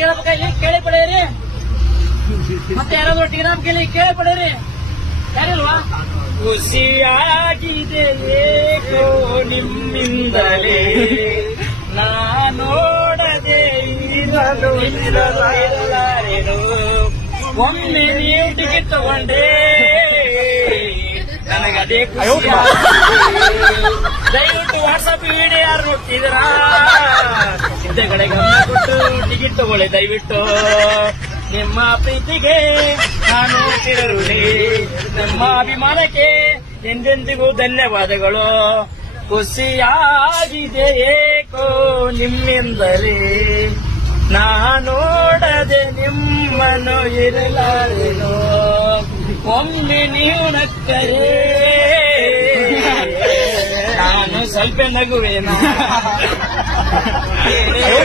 ಕೈಲಿ ಕೇಳಿ ಪಡೆಯಿರಿ ಮತ್ತೆ ಯಾರಾದ್ರೂ ನಮ್ಮ ಕೇಳಿ ಕೇಳಿ ಪಡೆಯಿರಿ ಯಾರಿಲ್ವಾ? ಖುಷಿಯಾಗಿದೆ ಏಕೋ ನಿಮ್ಮಿಂದಲೇ. ನಾ ನೋಡದೆ ಇರಲು ಇರಲಾರೆನು. ಒಮ್ಮೆ ನೀವು ಟಿಕೆಟ್ ತಗೊಂಡ್ರೆ ನನಗದೇ ಖುಷಿ ದಯವಿಟ್ಟು ವಾಟ್ಸಪ್ ವಿಡಿಯೋ ಯಾರು ನೋಡ್ತಿದ್ದೀರಾ? ತಗೊಳ್ಳಿ, ದಯವಿಟ್ಟು. ನಿಮ್ಮ ಪ್ರೀತಿಗೆ ನಾನು ಚಿರರುಳಿ ನಮ್ಮ ಅಭಿಮಾನಕ್ಕೆ ಎಂದೆಂದಿಗೂ ಧನ್ಯವಾದಗಳು. ಖುಷಿಯಾಗಿದೆ ಏಕೋ ನಿಮ್ಮಿಂದಲೇ ನಾನೋಡದೆ ನಿಮ್ಮನ್ನು ಇರಲಾರೆನು. ಒಮ್ಮೆ ನೀವು ನಕ್ಕರೆ. ನಾನು ಸ್ವಲ್ಪ ನಗುವೇನ.